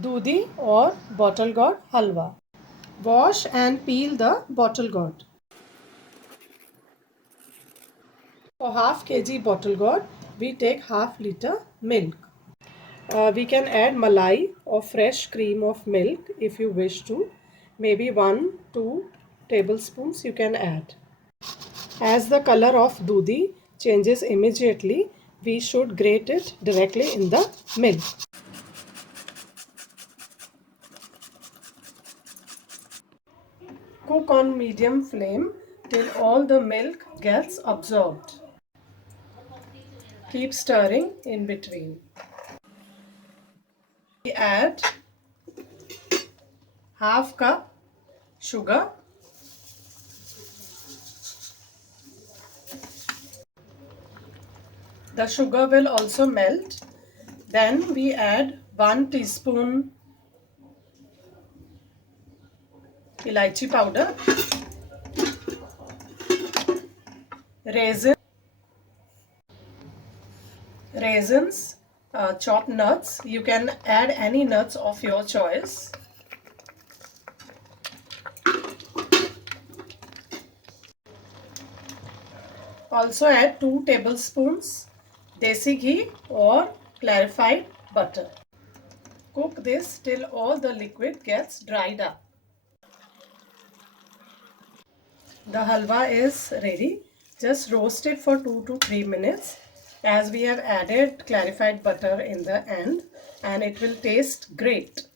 Dudhi or bottle gourd halwa. Wash and peel the bottle gourd. For half kg bottle gourd, we take half liter milk. We can add malai or fresh cream of milk if you wish to. Maybe 1-2 tablespoons you can add. As the color of dudhi changes immediately, we should grate it directly in the milk. Cook on medium flame till all the milk gets absorbed. Keep stirring in between. We add half cup sugar. The sugar will also melt. Then we add 1 teaspoon elaichi powder, raisins, chopped nuts. You can add any nuts of your choice. Also add 2 tablespoons desi ghee or clarified butter. Cook this till all the liquid gets dried up. The halwa is ready. Just roast it for 2 to 3 minutes as we have added clarified butter in the end, and it will taste great.